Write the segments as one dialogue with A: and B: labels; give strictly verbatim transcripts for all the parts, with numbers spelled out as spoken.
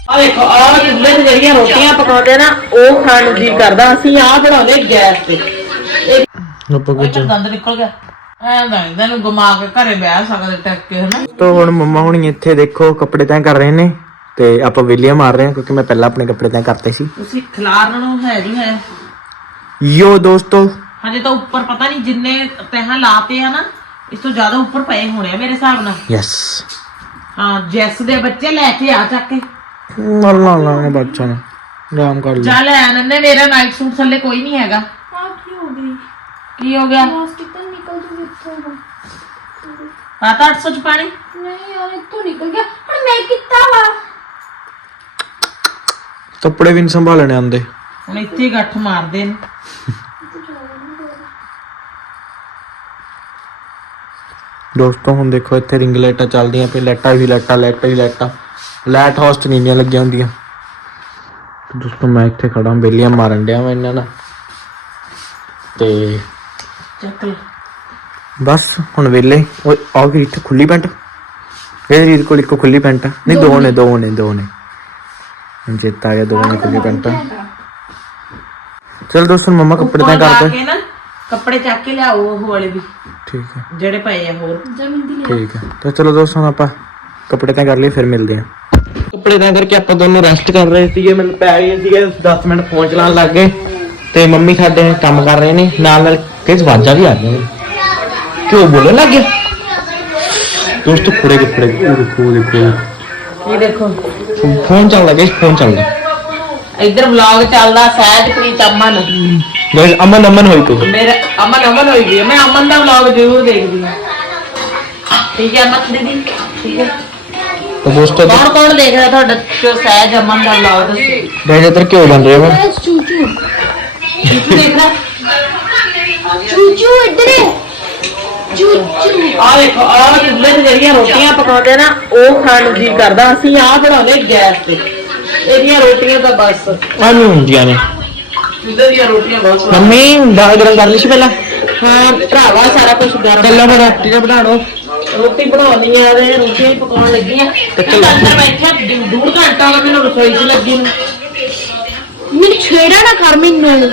A: ਆ ਦੇਖੋ ਆ ਚੁੱਲ੍ਹੇ ਤੇ ਜਿਹੜੀਆਂ ਰੋਟੀਆਂ ਪਕਾਉਂਦੇ ਨਾ ਉਹ ਖਾਣ ਨੂੰ ਜੀ ਕਰਦਾ। ਅਸੀਂ ਆ ਬਣਾਉਂਦੇ ਗੈਸ ਤੇ।
B: ਆਪਾਂ ਕੁਝ
A: ਦੰਦ ਨਿਕਲ ਗਿਆ ਐ ਨਾ ਇਹਨੂੰ ਘੁਮਾ ਕੇ ਘਰੇ ਬਹਿ ਸਕਦੇ ਟੱਕ ਕੇ ਹਨਾ।
B: ਤੋ ਹੁਣ ਮੰਮਾ ਹੁਣੀ ਇੱਥੇ ਦੇਖੋ ਕੱਪੜੇ ਤੈਅ ਕਰ ਰਹੇ ਨੇ ਤੇ ਆਪਾਂ ਵੇਲੀਆਂ ਮਾਰ ਰਹੇ ਹਾਂ ਕਿਉਂਕਿ ਮੈਂ ਪਹਿਲਾਂ ਆਪਣੇ ਕੱਪੜੇ ਤੈਅ ਕਰਤੇ ਸੀ।
A: ਤੁਸੀਂ ਖਿਲਾਰਨ ਨੂੰ ਹੈ ਜੀ ਹੈ
B: ਯੋ ਦੋਸਤੋ
A: ਹਜੇ ਤਾਂ ਉੱਪਰ ਪਤਾ ਨਹੀਂ ਜਿੰਨੇ ਤਹਾਂ ਲਾਤੇ ਆ ਨਾ ਇਸ ਤੋਂ ਜ਼ਿਆਦਾ ਉੱਪਰ ਪਏ ਹੋਣੇ ਆ ਮੇਰੇ ਹਿਸਾਬ ਨਾਲ।
B: ਯੈਸ
A: ਹਾਂ ਜੈਸ ਦੇ ਬੱਚੇ ਲੈ ਕੇ ਆ ਚੱਕ ਕੇ
B: ਮਰਨਾ ਨਾ ਬੱਚਾ ਨਾ ਆਰਾਮ ਕਰ ਲੈ।
A: ਚੱਲ ਐ ਨੰਨੇ ਮੇਰਾ ਨਾਈਟ ਸੂਟ ਥੱਲੇ ਕੋਈ ਨਹੀਂ ਹੈਗਾ।
C: ਹਾਂ ਕੀ ਹੋ ਗਈ
A: ਕੀ ਹੋ ਗਿਆ?
C: ਪਲਾਸਟਿਕ ਤਾਂ ਨਿਕਲ ਜੂ ਇੱਥੋਂ।
A: ਪਾਤਾ ਅੱਠ ਸੌ ਚ ਪਾਣੀ
C: ਨਹੀਂ ਯਾਰ ਇੱਥੋਂ ਨਿਕਲ ਗਿਆ ਹੁਣ ਮੈਂ ਕਿੱਤਾ ਵਾ।
B: ਕੱਪੜੇ ਵੀ ਨਹੀਂ ਸੰਭਾਲਣੇ ਆਉਂਦੇ
A: ਹੁਣ ਇੱਥੇ ਹੀ ਗੱਠ ਮਾਰਦੇ ਨੇ।
B: ਦੋਸਤੋ ਹੁਣ ਦੇਖੋ ਇੱਥੇ ਰਿੰਗ ਲਾਈਟਾਂ ਚੱਲਦੀਆਂ ਪਈ ਲਾਈਟਾਂ ਵੀ ਲਾਈਟਾਂ ਲਾਈਟਾਂ ਹੀ ਲਾਈਟਾਂ ਲਾਈਟ ਹਾਊਸ ਤੇ ਨੀਵੀਆਂ ਲੱਗੀਆਂ ਹੁੰਦੀਆਂ। ਦੋਸਤੋ ਮੈਂ ਇੱਥੇ ਖੜਾ ਬੇਲੀਆਂ ਮਾਰਨ ਡਿਆ ਵਾ ਇਹਨਾਂ ਨਾਲ ਤੇ
A: ਚੱਕ ਲੈ
B: ਬਸ ਹੁਣ ਵੇਲੇ ਉਹ ਆ ਗਈ ਇੱਥੇ ਖੁੱਲੀ ਪੈਂਟ। ਇਹ ਰੀਤ ਕੋਲ ਇੱਕੋ ਖੁੱਲੀ ਪੈਂਟ ਨਹੀਂ ਦੋ ਨੇ ਦੋ ਨੇ ਦੋ ਨੇ ਹੁਣ ਚੇਤਾ ਆ ਗਿਆ ਦੋ ਨੇ ਖੁੱਲੀ ਪੈਂਟ। ਚਲ ਦੋਸਤੋ ਮੰਮਾ ਕੱਪੜੇ ਤੈਅ ਕਰਦੇ
A: ਨਾ ਕੱਪੜੇ ਚੱਕ ਕੇ ਲਿਆਓ ਉਹ ਵਾਲੇ ਵੀ
B: ਠੀਕ ਹੈ
A: ਜਿਹੜੇ ਪਏ ਆ ਹੋਰ
B: ਠੀਕ ਹੈ ਤਾਂ ਚਲੋ ਦੋਸਤੋ ਹੁਣ ਆਪਾਂ ਕੱਪੜੇ ਤੈਅ ਕਰ ਲਈਏ ਫਿਰ ਮਿਲਦੇ ਹਾਂ। ਕੱਪੜੇ ਤੈਅ ਕਰਕੇ ਆਪਾਂ ਦੋਨੋਂ ਰੈਸਟ ਕਰ ਰਹੇ ਸੀਗੇ ਮੈਨੂੰ ਪੈ ਗਏ ਸੀਗੇ ਦਸ ਮਿੰਟ ਫੋਨ ਚਲਾਉਣ ਲੱਗ ਗਏ ਤੇ ਮੰਮੀ ਸਾਡੇ ਕੰਮ ਕਰ ਰਹੇ ਨੇ ਨਾਲ ਨਾਲ ਕਿਸ ਆਵਾਜ਼ਾਂ ਵੀ ਆ ਰਹੀਆਂ ਨੇ ਕਿਉਂ ਬੋਲਣ ਲੱਗ ਗਿਆ ਦੋਸਤੋ ਕੁੜੇ ਕੱਪੜੇ ਦੇਖੋ ਦੇਖੋ
A: ਇਹ ਦੇਖੋ
B: ਫੋਨ ਚੱਲਦਾ ਗਾਇਸ ਫੋਨ ਚੱਲਦਾ
A: ਇੱਧਰ ਵਲੌਗ ਚੱਲਦਾ ਸਹਿਜ ਪ੍ਰੀਤ ਅਮਨ
B: ਗਾਇਸ ਅਮਨ ਅਮਨ ਹੋਈ ਪਈ
A: ਮੇਰਾ ਅਮਨ ਅਮਨ ਹੋਈ ਗਈ ਮੈਂ ਅਮਨ ਦਾ ਵਲੌਗ ਜ਼ਰੂਰ ਦੇਖਦੀ ਹਾਂ। ਠੀਕ ਹੈ ਅਮਨ ਦੀਦੀ ਠੀਕ ਹੈ।
B: ਤਾਂ ਦੋਸਤੋ
A: ਕੌਣ ਕੌਣ ਦੇਖਦਾ ਤੁਹਾਡਾ ਜੋ ਸਹਿਜ ਅਮਨ ਦਾ ਵਲੌਗ ਦੱਸੋ।
B: ਗਾਇਸ ਇੱਧਰ ਕਿਉਂ ਬਣ ਰਿਹਾ ਵਾ
C: ਚੂਚੂ
A: ਤੂੰ ਦੇਖਦਾ
C: ਚੂਚੂ ਇੱਧਰ ਚੂਚੂ।
A: ਆ ਦੇਖੋ ਆ ਚੁੱਲ੍ਹੇ ਤੇ ਜਿਹੜੀਆਂ ਰੋਟੀਆਂ ਪਕਾਉਂਦੇ ਨਾ ਉਹ ਖਾਣ ਨੂੰ ਜੀ ਕਰਦਾ। ਅਸੀਂ ਆ ਬਣਾਉਂਦੇ ਗੈਸ ਤੇ। ਇਹਦੀਆਂ ਰੋਟੀਆਂ ਤਾਂ ਬਸ
B: ਆ ਨਹੀਂ ਹੁੰਦੀਆਂ ਨੇ
A: ਚੁੱਲ੍ਹੇ ਦੀਆਂ ਰੋਟੀਆਂ ਬਸ।
B: ਮੰਮੀ ਦਾਲ ਗਰਮ ਕਰ ਲਈ ਸੀ ਪਹਿਲਾਂ
A: ਹਾਂ ਭਰਾਵਾ ਸਾਰਾ ਕੁਝ ਗਰਮ
B: ਪਹਿਲਾਂ ਫਿਰ ਰੋਟੀ ਦਾ ਬਣਾ ਲਓ
A: ਰੋਟੀ ਬਣਾਉਣੀ ਆ ਤੇ ਰੋਟੀਆਂ ਹੀ ਪਕਾਉਣ ਲੱਗੀਆਂ। ਅੰਦਰ ਬੈਠਾ ਡੂਢ ਘੰਟਾ ਹੋ ਗਿਆ ਮੈਨੂੰ ਰਸੋਈ 'ਚ ਲੱਗੀ ਨੂੰ।
C: ਮੈਨੂੰ ਛੇੜਾ ਨਾ ਕਰ ਮੈਨੂੰ।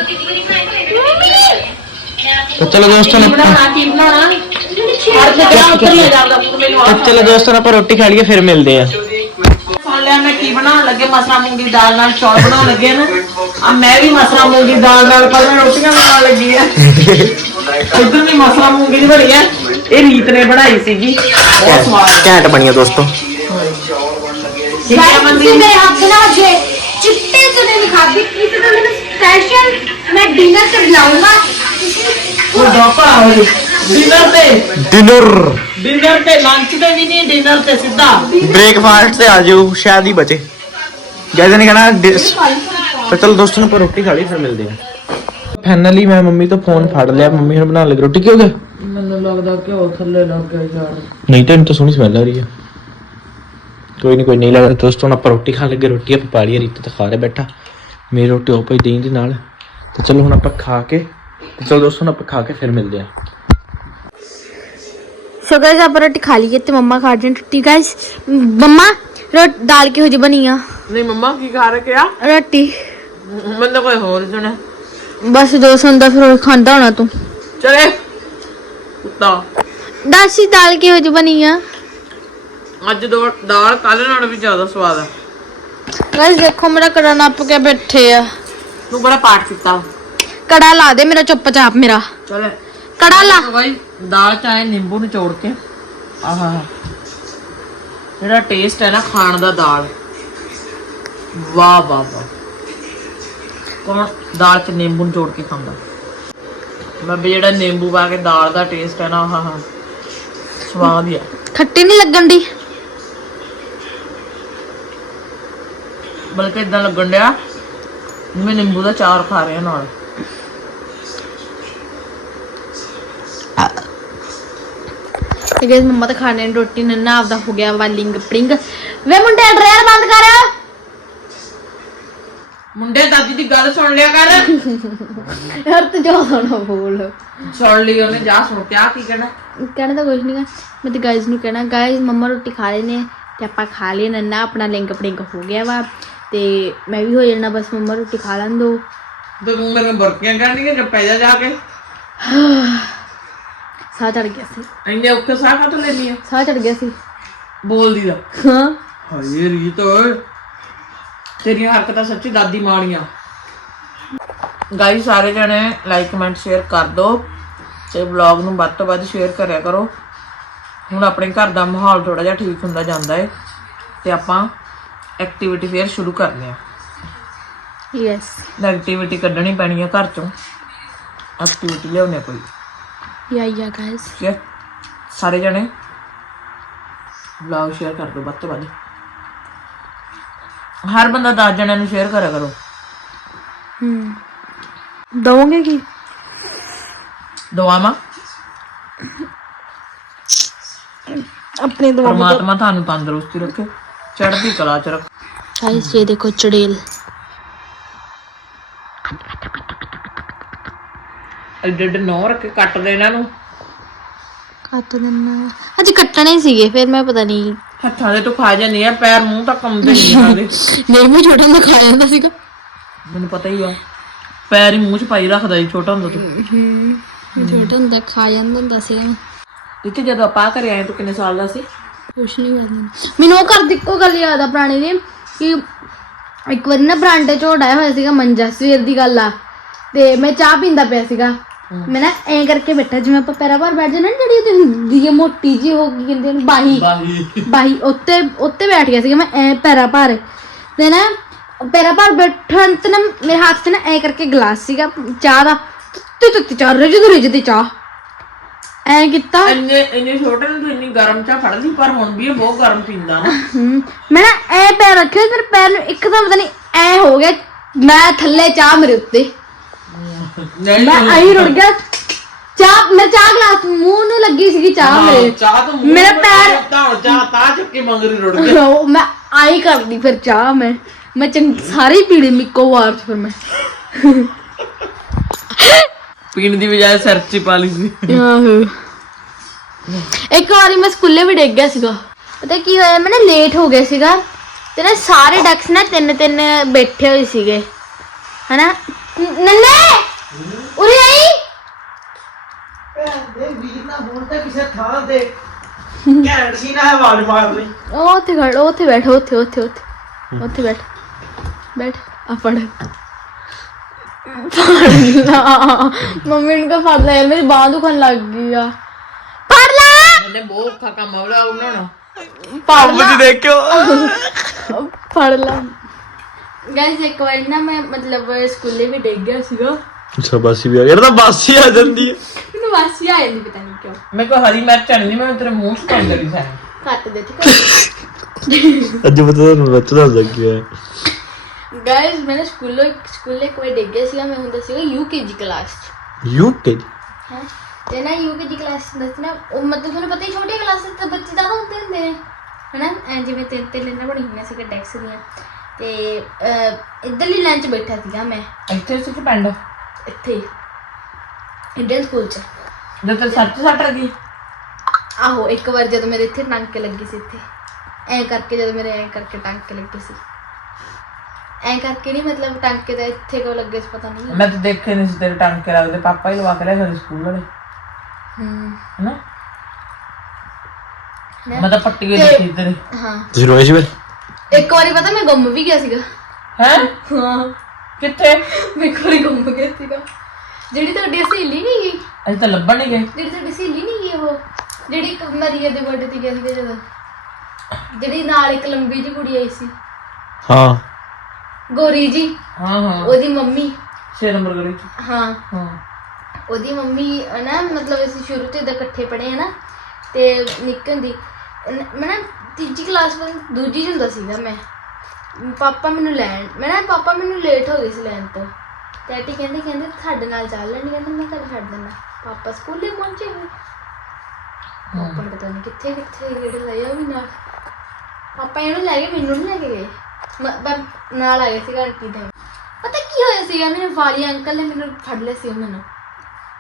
B: ਤਾਂ ਚਲੋ ਦੋਸਤੋ
A: ਕੀ ਬਣਾਉਣਾ ਕੀ ਬਣਾਉਣਾ ਹਰ ਜਗ੍ਹਾ ਉੱਤਰ ਲੈ ਜਾਂਦਾ ਮੈਨੂੰ ਆ।
B: ਤਾਂ ਚਲੋ ਦੋਸਤੋ ਆਪਾਂ ਰੋਟੀ ਖਾ ਲਈਏ ਫਿਰ ਮਿਲਦੇ ਆ।
A: ਸੁਣ ਲਿਆ ਮੈਂ ਕੀ ਬਣਾਉਣ ਲੱਗੇ ਮਸਰਾ ਮੂੰਗੀ ਦਾਲ ਨਾਲ ਚੌਲ ਬਣਾਉਣ ਲੱਗੇ ਨਾ ਆ ਮੈਂ ਵੀ ਮਸਰਾ ਮੂੰਗੀ ਦਾਲ ਨਾਲ ਪਰ ਮੈਂ ਰੋਟੀਆਂ ਬਣਾਉਣ ਲੱਗੀ ਆ। ਇੱਧਰ ਵੀ ਮਸਰਾ ਮੂੰਗੀ ਦੀ ਬਣੀ ਆ ਇਹ ਰੀਤ ਨੇ ਬਣਾਈ ਸੀਗੀ ਬਹੁਤ ਸਵਾਦ
B: ਘੈਂਟ ਬਣੀਆਂ ਦੋਸਤੋ।
A: ਠੀਕ ਹੈ ਮੰਦੀ
C: ਮੇਰੇ ਹੱਥ ਨਾਲ ਜੇ ਚਿੱਟੇ ਚਨੇ ਨਹੀਂ ਖਾਦੀ ਕਿਸੇ ਦਾ ਮੈਨੂੰ ਸਪੈਸ਼ਲ ਮੈਂ ਡਿਨਰ ਤੇ ਬੁਲਾਉਂਗਾ।
A: ਉਹ ਦੋਪਾ ਹੋਈ ਡਿਨਰ ਤੇ
B: ਡਿਨਰ
A: ਡਿਨਰ ਤੇ ਲੰਚ ਤੇ ਵੀ ਨਹੀਂ ਡਿਨਰ ਤੇ ਸਿੱਧਾ
B: ਬ੍ਰੇਕਫਾਸਟ ਤੇ ਆ ਜਾਓ ਸ਼ਾਇਦ ਹੀ ਬਚੇ ਗੈਸ ਨਹੀਂ ਕਹਣਾ। ਤਾਂ ਚਲੋ ਦੋਸਤੋ ਨੂੰ ਆਪਾਂ ਰੋਟੀ ਖਾ ਲਈ ਫਿਰ ਮਿਲਦੇ ਆ। ਫਾਈਨਲੀ ਮੈਂ ਮੰਮੀ ਤੋਂ ਫੋਨ ਫੜ ਲਿਆ ਮੰਮੀ ਹੁਣ ਬਣਾਉਣ ਲੱਗੀ ਰੋਟੀ। ਕੀ ਹੋ ਗਿਆ?
A: ਮੈਨੂੰ ਲੱਗਦਾ ਕਿ ਉਹ ਥੱਲੇ ਲੱਗ ਗਿਆ ਯਾਰ।
B: ਨਹੀਂ ਤਾਂ ਤਾਂ ਸੋਹਣੀ ਸਮੈਲ ਆ ਰਹੀ ਆ। ਕੋਈ ਨਹੀਂ ਕੋਈ ਨਹੀਂ ਲੱਗਦਾ ਦੋਸਤੋ ਹੁਣ ਆਪਾਂ ਰੋਟੀ ਖਾਣ ਲੱਗੇ ਰੋਟੀ ਆਪਾਂ ਪਾ ਲਈ ਰੀਤ ਤਾਂ ਖਾ ਰਿਹਾ ਬੈਠਾ ਮੇਰੀ ਰੋਟੀ ਉਹ ਪਈ ਦਹੀਂ ਦੇ ਨਾਲ। ਤੇ ਚਲੋ ਹੁਣ ਆਪਾਂ ਖਾ ਕੇ ਤੇ ਚਲੋ ਦੋਸਤੋ ਆਪਾਂ ਖਾ ਕੇ ਫਿਰ ਮਿਲਦੇ ਆ।
C: सो गाइस आप रोटी खा ली तो मम्मा खा रही रोटी गाइस मम्मा रोट दाल की हो जी बनी है
A: नहीं मम्मा की खा रहे क्या
C: रोटी
A: मैंने कोई और सुना
C: बस दो सुनता फिर खांदा होना तू
A: चले कुत्ता
C: दासी दाल की हो जी बनी है
A: आज दो दाल कल नालों भी ज्यादा स्वाद है।
C: गाइस देखो मेरा कड़ा नप के बैठे है
A: तू बड़ा पाठ किया
C: कड़ा ला दे मेरा चुपचाप मेरा
A: चले
C: कड़ा ला
A: भाई दाल चाहे नींबू निचोड़ के आहा ਜਿਹੜਾ ਟੇਸਟ ਹੈ ਨਾ ਖਾਣ ਦਾ ਦਾਲ ਵਾਹ ਵਾਹ ਵਾਹ ਕੌਣ ਦਾਲ ਚ ਨਿੰਬੂ ਨਿਚੋੜ ਕੇ ਖਾਂਦਾ ਮੈਂ ਵੀ ਜਿਹੜਾ ਨਿੰਬੂ ਪਾ ਕੇ ਦਾਲ ਦਾ ਟੇਸਟ ਹੈ ਨਾ ਆਹਾ ਹਾ ਸਵਾਦ ਹੀ ਆ।
C: ਖੱਟੀ ਨਹੀਂ ਲੱਗਣ ਦੀ
A: ਬਲਕਿ ਇਦਾਂ ਲੱਗਣ ਡਿਆ ਜਿਵੇਂ ਨਿੰਬੂ ਦਾ ਚਾਰ ਖਾ ਰਿਹਾ ਨਾਲ।
C: गाइस मम्मा तो खाने रोटी नन्ना आपदा हो गया वालिंग प्रिंग वे मुंडे ड्रायर बंद कर
A: मुंडे दादी दी गल सुन लिया कर
C: यार तू जो सुना बोल
A: सुन ली ਉਹਨੇ ਜਾ ਸੁਣ ਕਿਆ ਕੀ ਕਹਿਣਾ
C: कहना तो कुछ नहीं मैं तो गाइस नु कहना गाइस मम्मा रोटी खा रहे ने ਤੇ ਆਪਾਂ ਖਾ ਲਿਆ ਨੰਨਾ ਆਪਣਾ ਲਿੰਕ ਪੜਿੰਕ ਹੋ ਗਿਆ ਵਾ ਤੇ ਮੈਂ ਵੀ ਹੋ ਜਾਣਾ ਬਸ ਮੰਮਾ ਰੋਟੀ ਖਾ ਲੈਣ ਦੋ
A: ਤੇ ਤੂੰ ਮੇਰੇ ਬਰਕੀਆਂ ਕਰਨੀਆਂ ਜਾਂ ਪੈ ਜਾ ਜਾ ਕੇ
C: ਸਾਹ ਚੜ ਗਿਆ ਸੀ
A: ਇੰਨੇ ਔਖੇ ਸਾਹ ਕਾਹਤੋਂ ਲੈਣੀ ਆ
C: ਸਾਹ ਚੜ ਗਿਆ ਸੀ
A: ਬੋਲਦੀ ਦਾ
C: ਹਾਂ
A: ਹਾਏ ਰੀਤ ਤੇਰੀਆਂ ਹਰਕਤਾਂ ਸੱਚੀ ਦਾਦੀ ਮਾਣੀਆਂ ਗਾਈਸ ਸਾਰੇ ਜਣੇ ਲਾਈਕ ਕਮੈਂਟ ਸ਼ੇਅਰ ਕਰ ਦਿਓ ਤੇ ਵਲੌਗ ਨੂੰ ਵੱਧ ਤੋਂ ਵੱਧ ਸ਼ੇਅਰ ਕਰਿਆ ਕਰੋ ਹੁਣ ਆਪਣੇ ਘਰ ਦਾ ਮਾਹੌਲ ਥੋੜਾ ਜਿਹਾ ਠੀਕ ਹੁੰਦਾ ਜਾਂਦਾ ਹੈ ਤੇ ਆਪਾਂ ਐਕਟੀਵਿਟੀ ਫੇਰ ਸ਼ੁਰੂ ਕਰਨੇ ਆ
C: ਯੈਸ
A: ਨੈਗੇਟਿਵਿਟੀ ਕੱਢਣੀ ਪੈਣੀ ਆ ਘਰ ਚੋਂ ਐਕਟੀਵਿਟੀ ਲਿਆਉਣੇ ਕੋਈ
C: ਯਾ ਯਾ ਗਾਇਸ
A: ਠੀਕ ਹੈ ਸਾਰੇ ਜਣੇ ਵਲੌਗ ਸ਼ੇਅਰ ਕਰ ਦਿਓ ਵੱਧ ਤੋਂ ਵੱਧ ਹਰ ਬੰਦਾ ਦਸ ਜਣਿਆਂ ਨੂੰ ਸ਼ੇਅਰ ਕਰਿਆ ਕਰੋ
C: ਹਮ ਦਵੋਗੇ ਕੀ
A: ਦੁਆਵਾਂ
C: ਆਪਣੇ ਦਵਾ
A: ਪਰਮਾਤਮਾ ਤੁਹਾਨੂੰ ਤੰਦਰੁਸਤੀ ਰੱਖੇ ਚੜ੍ਹਦੀ ਕਲਾ ਚ ਰੱਖੇ
C: ਗਾਇਸ ਇਹ ਦੇਖੋ ਚੜੇਲ
A: ਐਡੇ ਐਡੇ ਨੌ ਰੱਖ ਕੇ ਕੱਟ ਦੇ ਇਹਨਾਂ ਨੂੰ
C: ਕੱਟ ਦਿੰਨਾ ਅੱਜ ਕੱਟਣੇ ਸੀਗੇ ਫਿਰ ਮੈਂ ਪਤਾ ਨਹੀਂ
A: ਹੱਥਾਂ ਦੇ ਤੋਂ ਖਾ ਜਾਂਦੀ ਆ ਪੈਰ ਮੂੰਹ ਤੱਕ ਆਉਂਦੇ ਨਹੀਂ ਖਾਂਦੇ
C: ਮੇਰੇ ਮੂੰਹ ਛੋਟਾ ਹੁੰਦਾ ਖਾ ਜਾਂਦਾ ਸੀਗਾ
A: ਮੈਨੂੰ ਪਤਾ ਹੀ ਆ ਪੈਰ ਹੀ ਮੂੰਹ ਚ ਪਾਈ ਰੱਖਦਾ ਜੀ ਛੋਟਾ ਹੁੰਦਾ ਤੂੰ
C: ਹੂੰ ਛੋਟਾ ਹੁੰਦਾ ਖਾ ਜਾਂਦਾ ਹੁੰਦਾ ਸੀਗਾ
A: ਇੱਥੇ ਜਦੋਂ ਆਪਾਂ ਘਰੇ ਆਏ ਤੂੰ ਕਿੰਨੇ ਸਾਲ ਦਾ ਸੀ
C: ਕੁਛ ਨਹੀਂ ਕਰਦਾ ਮੈਨੂੰ ਉਹ ਘਰ ਦੀ ਇੱਕੋ ਗੱਲ ਯਾਦ ਆ ਪੁਰਾਣੀ ਦੀ ਕਿ ਇੱਕ ਵਾਰੀ ਨਾ ਬਰਾਂਡੇ ਚ ਢਾਇਆ ਹੋਇਆ ਸੀਗਾ ਮੰਜਾ ਸਵੇਰ ਦੀ ਗੱਲ ਆ ਤੇ ਮੈਂ ਚਾਹ ਪੀਂਦਾ ਪਿਆ ਸੀਗਾ ਮੈਂ ਨਾ ਐਂ ਕਰਕੇ ਬੈਠਾ ਜਿਵੇਂ ਆਪਾਂ ਪੈਰਾਂ ਭਾਰ ਬੈਠ ਜਾਂਦੇ ਨਾ ਜਿਹੜੀ ਉਹਦੀ ਹੁੰਦੀ ਹੈ ਮੋਟੀ ਜੀ ਹੋ ਗਈ ਕਹਿੰਦੇ ਉਹਨੂੰ ਬਾਹੀ ਬਾਹੀ ਉੱਤੇ ਉੱਤੇ ਬੈਠ ਗਿਆ ਸੀਗਾ ਮੈਂ ਐ ਪੈਰਾਂ ਭਾਰ ਤੇ ਨਾ ਪੈਰਾਂ ਭਾਰ ਬੈਠਣ ਤੇ ਨਾ ਮੇਰੇ ਹੱਥ 'ਚ ਨਾ ਐ ਕਰਕੇ ਗਲਾਸ ਸੀਗਾ ਚਾਹ ਦਾ ਤੇ ਤੇ ਚਾਹ ਰਿੱਝ ਰਿੱਝਦੀ ਚਾਹ ਐ ਕੀਤਾ
A: ਇੰਨੇ ਇੰਨੇ ਛੋਟੇ ਨੂੰ ਤੂੰ ਇੰਨੀ ਗਰਮ ਚਾਹ ਫੜ ਲਈ ਪਰ ਹੁਣ ਵੀ ਇਹ ਬਹੁਤ ਗਰਮ ਪੀਂਦਾ ਨਾ
C: ਮੈਂ ਨਾ ਐ ਪੈਰ ਰੱਖਿਆ ਮੇਰੇ ਪੈਰ ਨੂੰ ਇੱਕਦਮ ਪਤਾ ਨਹੀਂ ਐ ਹੋ ਗਿਆ ਮੈਂ ਥੱਲੇ ਚਾਹ ਮੇਰੇ ਉੱਤੇ ਮੈਂ ਆਈ ਰੁੜ ਗਿਆ ਚਾਹ ਮੈਂ ਚਾਹ ਗਲਾਸ ਮੂੰਹ ਨੂੰ ਲੱਗੀ ਸੀਗੀ ਚਾਹ ਮੇਰੇ
A: ਚਾਹ ਤਾਂ
C: ਮੇਰਾ ਪੈਰ
A: ਤਾਂ ਚਾਹ ਤਾਂ ਚੁੱਕੀ ਮੰਗਰੀ ਰੁੜ ਗਿਆ
C: ਮੈਂ ਆਈ ਕਰਦੀ ਫਿਰ ਚਾਹ ਮੈਂ ਮੈਂ ਚੰਗ ਸਾਰੀ ਪੀੜੀ ਮਿੱਕੋ ਵਾਰ ਚ ਫਿਰ ਮੈਂ
A: ਪੀਣ ਦੀ ਬਜਾਏ ਸਿਰ 'ਚ ਪਾ ਲਈ ਸੀ
C: ਆਹੋ ਇੱਕ ਵਾਰੀ ਮੈਂ ਸਕੂਲੇ ਵੀ ਡਿੱਗ ਗਿਆ ਸੀਗਾ ਪਤਾ ਕੀ ਹੋਇਆ ਮੈਂ ਨਾ ਲੇਟ ਹੋ ਗਿਆ ਸੀਗਾ ਤੇ ਨਾ ਸਾਰੇ ਡੈਕਸ ਨਾ ਤਿੰਨ ਤਿੰਨ ਬੈਠੇ ਹੋਏ ਸੀਗੇ ਹਨਾ ਨੰਨੇ ਉਰੇ ਆਈ
B: ਦੇ ਵੀਰ ਨਾ ਹੁਣ ਤਾਂ ਕਿਸੇ ਥਾਂ ਤੇ ਘੈਂਟ ਸੀ ਨਾ ਆਵਾਜ਼ ਮਾਰ ਲਈ
C: ਉਹ ਉੱਥੇ ਖੜ ਉਹ ਉੱਥੇ ਬੈਠ ਉੱਥੇ ਉੱਥੇ ਉੱਥੇ ਉੱਥੇ ਬੈਠ ਬੈਠ ਆ ਫੜ ਫੜ ਲਾ ਮੰਮੀ ਨੂੰ ਕਹ ਫੜ ਲੈ ਯਾਰ ਮੇਰੀ ਬਾਂਹ ਦੁਖਣ ਲੱਗ ਗਈ ਆ ਫੜ ਲੈ
A: ਮੈਨੇ ਬਹੁਤ ਔਖਾ ਕੰਮ ਆਵਲਾ ਉਹਨਾਂ
C: ਫੜ ਲਾ
B: ਦੇਖਿਓ
C: ਫੜ ਲਾ ਗਾਇਸ ਇੱਕ ਵਾਰ ਨਾ ਮੈਂ ਮਤਲਬ ਸਕੂਲੇ ਵੀ ਡਿੱਗ ਗਿਆ ਸੀਗਾ
B: ਅੱਛਾ ਬਾਸੀ ਵੀ ਆ ਯਾਰ ਤਾਂ ਬਾਸੀ ਆ ਜਾਂਦੀ ਹੈ
C: ਮੈਨੂੰ ਵਾਸੀ ਆਏ ਨਹੀਂ ਪਤਾ ਨਹੀਂ ਕਿਉਂ
A: ਮੈਂ ਕੋਈ ਹਰੀ ਮਿਰਚ ਨਹੀਂ ਮੈਂ ਤੇਰੇ ਮੂੰਹ 'ਚ ਪਾਉਂਦਾ ਨਹੀਂ ਸਾਂ
C: ਕੱਟ ਦੇ ਠੀਕ ਹੈ
B: ਅੱਜ ਪਤਾ ਤੁਹਾਨੂੰ ਬੱਚਾ ਦੱਸ ਲੱਗਿਆ
C: ਗਾਇਸ ਮੈਂ ਸਕੂਲੋਂ ਸਕੂਲੇ ਕੋਈ ਡਿੱਗ ਗਿਆ ਸੀਗਾ ਮੈਂ ਹੁੰਦਾ ਸੀਗਾ ਯੂਕੇਜੀ ਕਲਾਸ ਚ
B: ਯੂ ਕੇ
C: ਹੈ ਤੇ ਨਾ ਯੂਕੇਜੀ ਕਲਾਸ ਵਿੱਚ ਨਾ ਉਹ ਮਤਲਬ ਤੁਹਾਨੂੰ ਪਤਾ ਹੀ ਛੋਟੀ ਕਲਾਸ ਚ ਬੱਚੇ ਜ਼ਿਆਦਾ ਹੁੰਦੇ ਹੁੰਦੇ ਨੇ ਹਨਾ ਐ ਜਿਵੇਂ ਤਿੰਨ ਤਿੰਨ ਲੈਣਾ ਬਣੀ ਹੋਈਆਂ ਸੀਗਾ ਡੈਕਸ ਦੀਆਂ ਤੇ ਇੱਧਰਲੀ ਲਾਈਨ ਚ ਬੈਠਾ ਸੀਗਾ ਮੈਂ
A: ਇੱਥੇ ਸੀ ਕਿ ਪਿੰਡ
C: ਇੱਥੇ ਇੰਡੀਅਨ ਸਕੂਲ ਚ
A: ਜਦ ਤੱਕ ਸੱਚ ਸੱਟ ਲੱਗੀ
C: ਆਹੋ ਇੱਕ ਵਾਰ ਜਦੋਂ ਮੇਰੇ ਇੱਥੇ ਟਾਂਕੇ ਲੱਗੀ ਸੀ ਇੱਥੇ ਐ ਕਰਕੇ ਜਦੋਂ ਮੇਰੇ ਐ ਕਰਕੇ ਟਾਂਕੇ ਲੱਗੇ ਸੀ ਐ ਕਰਕੇ ਨਹੀਂ ਮਤਲਬ ਟਾਂਕੇ ਦਾ ਇੱਥੇ ਕੋ ਲੱਗੇ ਸੀ ਪਤਾ ਨਹੀਂ
A: ਮੈਂ ਤਾਂ ਦੇਖੇ ਨਹੀਂ ਸੀ ਤੇਰੇ ਟਾਂਕੇ ਲੱਗਦੇ ਪਾਪਾ ਹੀ ਲਵਾ ਕੇ ਲੈ ਗਏ ਸਕੂਲ ਵਾਲੇ
C: ਹੂੰ
A: ਹਨਾ ਮੈਂ ਤਾਂ ਪੱਟੀ ਹੋਈ ਦੇਖੀ ਤੇਰੇ
C: ਹਾਂ
B: ਤੁਸੀਂ ਰੋਏ ਸੀ ਵੇ
C: ਇੱਕ ਵਾਰੀ ਪਤਾ ਮੈਂ ਗੁੰਮ ਵੀ ਗਿਆ ਸੀਗਾ
A: ਹੈ
C: ਹਾਂ
A: ਕਿੱਥੇ
C: ਮੈਂ ਇੱਕ ਵਾਰੀ ਗੁੰਮ ਗਿਆ ਸੀਗਾ ਜਿਹੜੀ ਤੁਹਾਡੀ ਸਹੇਲੀ ਨਹੀਂ ਗਈ
A: ਅਸੀਂ ਤਾਂ ਲੱਭਣ ਨਹੀਂ ਗਏ
C: ਜਿਹੜੀ ਤੁਹਾਡੀ ਸਹੇਲੀ ਨਹੀਂ ਗਈ ਉਹ ਜਿਹੜੀ ਇੱਕ ਮਰੀਆ ਦੇ ਬਰਥਡੇ ਤੇ ਗਿਆ ਸੀਗਾ ਜਦੋਂ ਜਿਹੜੀ ਨਾਲ ਇੱਕ ਲੰਬੀ ਜਿਹੀ ਕੁੜੀ ਆਈ ਸੀ
B: ਹਾਂ
C: ਗੋਰੀ ਜੀ
A: ਹਾਂ ਹਾਂ
C: ਉਹਦੀ ਮੰਮੀ
A: ਛੇ ਨੰਬਰ ਗਲੀ 'ਚ
C: ਹਾਂ
A: ਹਾਂ
C: ਉਹਦੀ ਮੰਮੀ ਨਾ ਮਤਲਬ ਅਸੀਂ ਸ਼ੁਰੂ ਤੋਂ ਇਦਾਂ ਇਕੱਠੇ ਪੜ੍ਹੇ ਆ ਨਾ ਤੇ ਨਿੱਕੀ ਹੁੰਦੀ ਮੈਂ ਨਾ ਤੀਜੀ ਕਲਾਸ ਵਿੱਚ ਦੂਜੀ ਚ ਹੁੰਦਾ ਸੀਗਾ ਮੈਂ ਪਾਪਾ ਮੈਨੂੰ ਲੈਣ ਮੈਂ ਨਾ ਪਾਪਾ ਮੈਨੂੰ ਲੇਟ ਹੋ ਗਈ ਸੀ ਲੈਣ ਤੋਂ ਤੇ ਆਂਟੀ ਕਹਿੰਦੇ ਕਹਿੰਦੇ ਸਾਡੇ ਨਾਲ ਚੱਲ ਲੈਣੀ ਕਹਿੰਦੇ ਮੈਂ ਘਰ ਛੱਡ ਦਿੰਦਾ ਪਾਪਾ ਸਕੂਲੇ ਪਹੁੰਚੇ ਹੋਏ ਪਾਪਾ ਨੂੰ ਪਤਾ ਨਹੀਂ ਕਿੱਥੇ ਕਿੱਥੇ ਜਿਹੜੇ ਲੈ ਆ ਵੀ ਨਾਲ ਪਾਪਾ ਇਹਨੂੰ ਲੈ ਗਏ ਮੈਨੂੰ ਨਹੀਂ ਲੈ ਕੇ ਗਏ ਮ- ਨਾਲ ਆ ਗਏ ਸੀ ਆਂਟੀ ਦੇ ਪਤਾ ਕੀ ਹੋਇਆ ਸੀਗਾ ਮੇਰੇ ਵਾਲੀ ਅੰਕਲ ਨੇ ਮੈਨੂੰ ਫੜ ਲਿਆ ਸੀ ਮੈਨੂੰ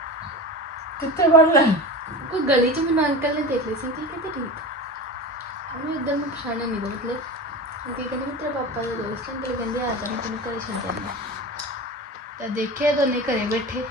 A: ਕਿੱਥੇ ਵੜ ਲੈ
C: ਕੋਈ ਗਲੀ ਚ ਮੈਨੂੰ ਅੰਕਲ ਨੇ ਦੇਖ ਲਈ ਸੀ ਠੀਕ ਹੈ ਤੇ ਠੀਕ ਉਹਨੂੰ ਇੱਧਰ ਨੂੰ ਪਛਾਣਿਆ ਨਹੀਂ ਮਤਲਬ ਕਿ ਕਹਿੰਦੇ ਮੈਂ ਤੇਰੇ ਪਾਪਾ ਦਾ ਦੋਸਤ ਹਾਂ ਤੇ ਕਹਿੰਦੇ ਆ ਜਾ ਮੈਂ ਤੈਨੂੰ ਘਰੇ ਛੱਡ ਜਾਣਾ ਤਾਂ ਦੇਖਿਆ ਦੋਨੇ ਘਰੇ ਬੈਠੇ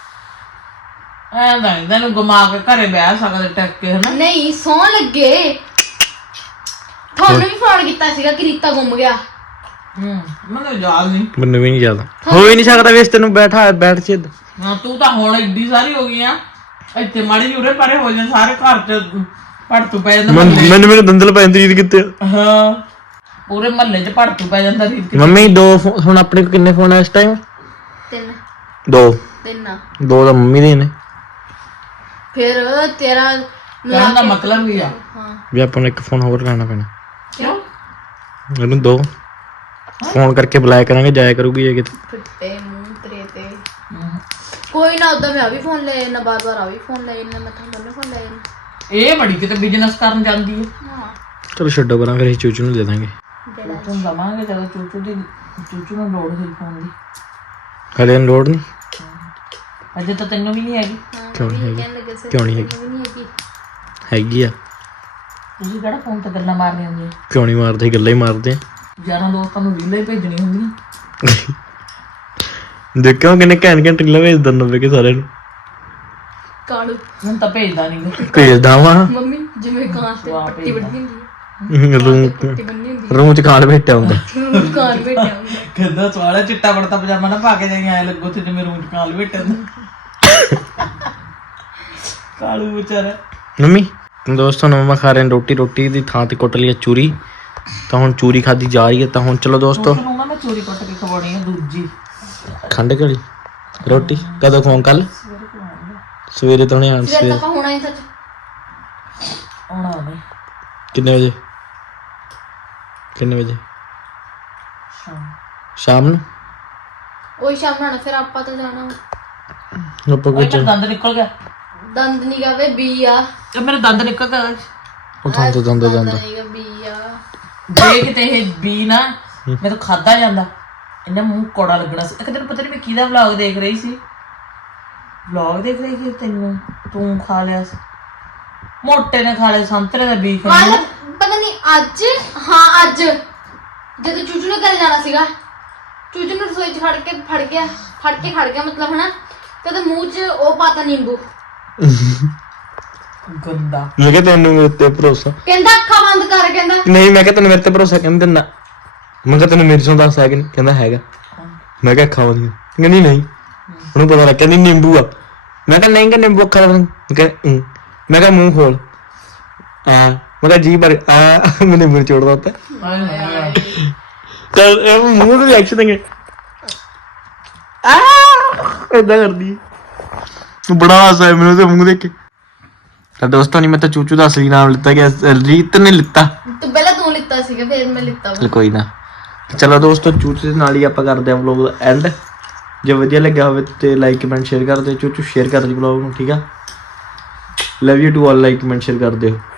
A: ਐ ਨਹੀਂ ਤੈਨੂੰ ਘੁਮਾ ਕੇ ਘਰੇ ਬਹਿ ਸਕਦੇ ਟੱਕ ਕੇ ਹਨਾ
C: ਨਹੀਂ ਸੌਣ ਲੱਗੇ ਤੁਹਾਨੂੰ ਵੀ ਫੋਨ ਕੀਤਾ ਸੀਗਾ ਕਿ ਰੀਤਾ ਗੁੰਮ ਗਿਆ
A: ਹੂੰ ਮੈਨੂੰ ਯਾਦ ਨਹੀਂ
B: ਮੈਨੂੰ ਵੀ ਨਹੀਂ ਯਾਦ ਹੋ ਹੀ ਨਹੀਂ ਸਕਦਾ ਵੇਸ ਤੈਨੂੰ ਬੈਠਾ ਬੈਠ ਚ
A: ਹਾਂ ਤੂੰ ਤਾਂ ਹੁਣ ਇੱਡੀ ਸਾਰੀ ਹੋ ਗਈ ਆ ਇੱਥੇ ਮਾੜੀ ਜਿਹੀ ਉਰੇ ਪਰੇ ਹੋ ਜਾਂ ਸਾਰੇ ਘਰ ਚ ਪੜਤੂ ਪੈ ਜਾਂਦਾ ਮਹੱਲੇ
B: ਮੈਨੂੰ ਮੈਨੂੰ ਦੰਦਲ ਪੈਂਦੀ ਰੀਤ ਕਿੱਥੇ
A: ਹਾਂ ਪੂਰੇ ਮਹੱਲੇ ਚ ਪੜਤੂ ਪੈ ਜਾਂਦਾ ਰੀਤ
B: ਮੰਮੀ ਦੋ ਫੋ- ਹੁਣ ਆਪਣੇ ਕੋਲ ਕਿੰਨੇ ਫੋਨ ਆ ਇਸ ਟਾਈਮ
C: ਤਿੰਨ
B: ਦੋ
C: ਤਿੰਨ ਆ।
B: ਦੋ ਤਾਂ ਮੰਮੀ ਦੇ ਨੇ
C: ਫਿਰ ਤੇਰਾ
A: ਕਹਿਣ ਦਾ ਮਤਲਬ ਵੀ ਆ
C: ਹਾਂ
B: ਵੀ ਆਪਾਂ ਨੂੰ ਇੱਕ ਫੋਨ ਹੋਰ ਲੈਣਾ ਪੈਣਾ
A: ਕਿਉਂ
B: ਇਹਨੂੰ ਦੋ ਫੋਨ ਕਰਕੇ ਬੁਲਾਇਆ ਕਰਾਂਗੇ ਜਾਇਆ ਕਰੂਗੀ ਇਹ ਕਿਤੇ
C: ਫਿੱਟੇ ਮੂੰਹ ਤੇਰੇ ਤੇ ਕੋਈ ਨਾ ਉਦਾਂ ਮੈਂ ਵੀ ਫੋਨ ਲੈ ਨਾ ਬਾਰ ਬਾਰ ਆ ਵੀ ਫੋਨ ਲੈ ਨਾ ਮੈਂ ਤਾਂ ਦੋਨੇ ਫੋਨ ਲੈ
A: ਇਹ ਬੜੀ ਕਿਤੇ ਬਿਜ਼ਨਸ ਕਰਨ ਜਾਂਦੀ ਹੈ
C: ਹਾਂ
B: ਚਲੋ ਛੱਡੋ ਕਰਾਂ ਫਿਰ ਅਸੀਂ ਚੂਚੂ ਨੂੰ ਦੇ ਦਾਂਗੇ
C: ਜਿਹੜਾ
A: ਤੂੰ ਲਵਾਂਗੇ ਜਦੋਂ ਚੂਚੂ ਦੀ ਚੂਚੂ ਨੂੰ ਲੋੜ ਹੋਈ ਫੋਨ ਦੀ
B: ਹਲੇ ਨੂੰ ਲੋੜ ਨਹੀਂ
A: ਅਜੇ ਤਾਂ ਤੈਨੂੰ ਵੀ ਨਹੀਂ ਹੈਗੀ
B: ਕਿਉਂ ਨਹੀਂ ਹੈਗੀ
C: ਕਹਿਣ ਲੱਗੇ ਸੀ
B: ਕਿਉਂ ਨਹੀਂ ਹੈਗੀ
C: ਵੀ ਨਹੀਂ ਹੈਗੀ
B: ਹੈਗੀ ਆ
A: ਤੁਸੀਂ ਕਿਹੜਾ ਫੋਨ ਤੇ ਗੱਲਾਂ ਮਾਰਨੀਆਂ ਹੁੰਦੀਆਂ
B: ਕਿਉਂ ਨਹੀਂ ਮਾਰਦੇ ਗੱਲਾਂ ਹੀ ਮਾਰਦੇ ਆ
A: ਯਾਰਾਂ ਦੋਸਤਾਂ ਨੂੰ ਰੀਲਾਂ ਹੀ ਭੇਜਣੀਆਂ ਹੁੰਦੀਆਂ
B: ਦੇਖਿਓ ਕਿੰਨੇ ਘੈਂਟ ਘੈਂਟ ਰੀਲਾਂ ਭੇਜਦਾ ਨਵੇਂ ਕੇ ਸਾਰਿਆਂ ਨੂੰ
C: ਕਾਲੂ
A: ਹੁਣ ਤਾਂ ਭੇਜਦਾ ਨਹੀਂ
B: ਭੇਜਦਾ ਵਾਂ
C: ਮੰਮੀ ਜਿਵੇਂ ਕਾਂ ਤੇ
A: ਵਾਹ,
C: ਪੱਟੀ ਬੰਨੀ ਹੁੰਦੀ ਹੈ
B: ਰੂਮ
C: ਪੱਟੀ ਬੰਨੀ ਹੁੰਦੀ
B: ਰੂਮ ਚ ਖਾਣ ਬੈਠਾ ਹੁੰਦਾ
C: ਹੈ ਕਾਂ ਬੈਠਾ ਹੁੰਦਾ
A: ਕਹਿੰਦਾ ਸਵਾਲਾ ਚਿੱਟਾ ਬੜਤਾ ਪਜਾਮਾ ਨਾ ਪਾ ਕੇ ਜਾਈ ਐ ਲੱਗੋ ਤੇ ਜਿਵੇਂ ਰੂਮ ਚ ਕਾਲ ਬੈਠਣ ਕਾਲੂ ਵਿਚਾਰਾ
B: ਮੰਮੀ ਦੋਸਤੋ ਨਵਾਂ ਖਾ ਰਹੇ ਨੇ ਰੋਟੀ ਰੋਟੀ ਦੀ ਥਾਂ ਤੇ ਕੁੱਟ ਲਈ ਆ ਚੂਰੀ ਤਾਂ ਹੁਣ ਚੂਰੀ ਖਾਦੀ ਜਾ ਰਹੀ ਹੈ ਤਾਂ ਹੁਣ ਚਲੋ ਦੋਸਤੋ
A: ਨੂੰ ਨਾ ਮੈਂ ਚੋਰੀ ਕੁੱਟ ਕੇ ਖਵਾਉਣੀ ਆ ਦੂਜੀ
B: ਖੰਡ ਘੜੀ ਰੋਟੀ ਕਦੋਂ ਖਾਂ ਕੱਲ ਸਵੇਰੇ ਤੋਂ ਨਹੀਂ ਆਣ
C: ਫਿਰ
B: ਸਵੇਰੇ
C: ਤਾਂ ਹੋਣਾ ਹੀ ਸੱਚ
A: ਆਉਣਾ ਨਹੀਂ
B: ਕਿੰਨੇ ਵਜੇ ਕਿੰਨੇ ਵਜੇ
A: ਸ਼ਾਮ
B: ਸ਼ਾਮ ਨੂੰ
C: ਉਹੀ ਸ਼ਾਮ ਨੂੰ ਆਉਣਾ, ਫਿਰ ਆਪਾਂ ਤਾਂ ਜਾਣਾ
B: ਆਪਾਂ
A: ਓਏ
B: ਕੁਝ
A: ਮੇਰਾ ਦੰਦ ਨਿਕਲ ਗਿਆ
C: ਦੰਦ ਨਹੀਂ ਗਾਵੇ ਬੀ ਆ
A: ਇਹ ਮੇਰੇ ਦੰਦ ਨਿਕਲ ਗਿਆ
B: ਉਹ ਥਾਂ ਤੋਂ ਦੰਦ ਦੰਦ
C: ਨਹੀਂ ਗਾ ਬੀ ਆ
A: ਜੇ ਕਿਤੇ ਇਹ ਬੀ ਨਾ ਮੈਂ ਤਾਂ ਖਾਦਾ ਜਾਂਦਾ ਇਹਨਾਂ ਮੂੰਹ ਕੋੜਾ ਲੱਗਣਾ ਸੀ ਇੱਕ ਦਿਨ ਪਤਾ ਨਹੀਂ ਮੈਂ ਕਿਹਦਾ ਵਲੌਗ ਦੇਖ ਰਹੀ ਸੀ ਵਲੌਗ ਦੇਖ ਰਹੀ ਸੀ ਤੈਨੂੰ ਤੂੰ ਖਾ ਲਿਆ ਸੀ ਮੋਟੇ ਨੇ ਖਾ ਲਿਆ ਸੰਤਰੇ ਦਾ ਬੀ
C: ਕੱਲ
A: ਖਾਇਆ
C: ਪਤਾ ਨਹੀਂ ਅੱਜ ਹਾਂ ਅੱਜ ਜਦੋਂ ਚੂਚੂ ਨੇ ਘਰ ਜਾਣਾ ਸੀਗਾ ਚੂਚੂ ਨੂੰ ਰਸੋਈ ਚ ਫੜ ਕੇ ਫੜ ਗਿਆ ਫੜ ਕੇ ਖੜ ਗਿਆ ਮਤਲਬ ਹਨਾ ਤੇ ਉਹਦੇ ਮੂੰਹ ਚ ਉਹ ਪਾਤਾ ਨਿੰਬੂ
A: ਗੰਦਾ
B: ਮੈਂ ਕਿਹਾ ਤੈਨੂੰ ਮੇਰੇ ਤੇ ਭਰੋਸਾ
C: ਕਹਿੰਦਾ ਅੱਖਾਂ ਬੰਦ ਕਰ ਕਹਿੰਦਾ
B: ਨਹੀਂ ਮੈਂ ਕਿਹਾ ਤੈਨੂੰ ਮੇਰੇ ਤੇ ਭਰੋਸਾ ਕਹਿੰਦੇ ਨਾ ਮੈਂ ਕਿਹਾ ਤੈਨੂੰ ਮੇਰੇ ਤੋਂ ਦੱਸ ਹੈ ਕਿ ਨਹੀਂ ਕਹਿੰਦਾ ਹੈਗਾ ਮੈਂ ਕਿਹਾ ਅੱਖਾਂ ਵਧੀਆ ਕਹਿੰਦੀ ਨਹੀਂ ਉਹਨੂੰ ਪਤਾ ਲੱਗ ਕਹਿੰਦੀ ਨਿੰਬੂ ਆ ਮੈਂ ਕਿਹਾ ਨਹੀਂ ਕਿ ਨਿੰਬੂ ਅੱਖਾਂ ਦਾ ਕਹਿੰਦਾ ਮੈਂ ਕਿਹਾ ਮੂੰਹ ਖੋਲ ਆ ਮੈਂ ਕਿਹਾ ਜੀ ਪਰ ਆ ਮੈਨੇ ਮੂੰਹ ਚੋੜਦਾ ਉੱਤੇ ਚੱਲ ਇਹ ਮੂੰਹ ਦੇ ਰਿਐਕਸ਼ਨ ਦੇਂਗੇ ਆ ਏਦਾਂ ਕਰਦੀ ਬੜਾ ਹਾਸਾ ਹੈ ਮੈਨੂੰ ਤੇ ਮੂੰਹ ਦੇਖ ਕੇ ਤਾਂ ਦੋਸਤੋ ਨਹੀਂ ਮੈਂ ਤਾਂ ਚੂਚੂ ਦਾ ਅਸਲੀ ਨਾਮ ਲਿੱਤਾ ਗਿਆ ਰੀਤ ਨੇ ਲਿੱਤਾ
C: ਤੂੰ ਪਹਿਲਾਂ ਤੂੰ ਲਿੱਤਾ ਸੀਗਾ ਫਿਰ ਮੈਂ ਲਿੱਤਾ ਵਾ
B: ਚਲ ਕੋਈ ਨਾ ਚਲੋ ਦੋਸਤੋ ਚੂਚੂ ਦੇ ਨਾਲ ਹੀ ਆਪਾਂ ਕਰਦੇ ਹਾਂ ਵਲੌਗ ਦਾ ਐਂਡ ਜੇ ਵਧੀਆ ਲੱਗਿਆ ਹੋਵੇ ਤੇ ਲਾਈਕ ਕਮੈਂਟ ਸ਼ੇਅਰ ਕਰ ਦਿਓ ਚੂਚੂ ਸ਼ੇਅਰ ਕਰ ਦਿਓ ਵਲੌਗ ਨੂੰ ਠੀਕ ਆ love you to all like comment share ਕਰ ਦਿਓ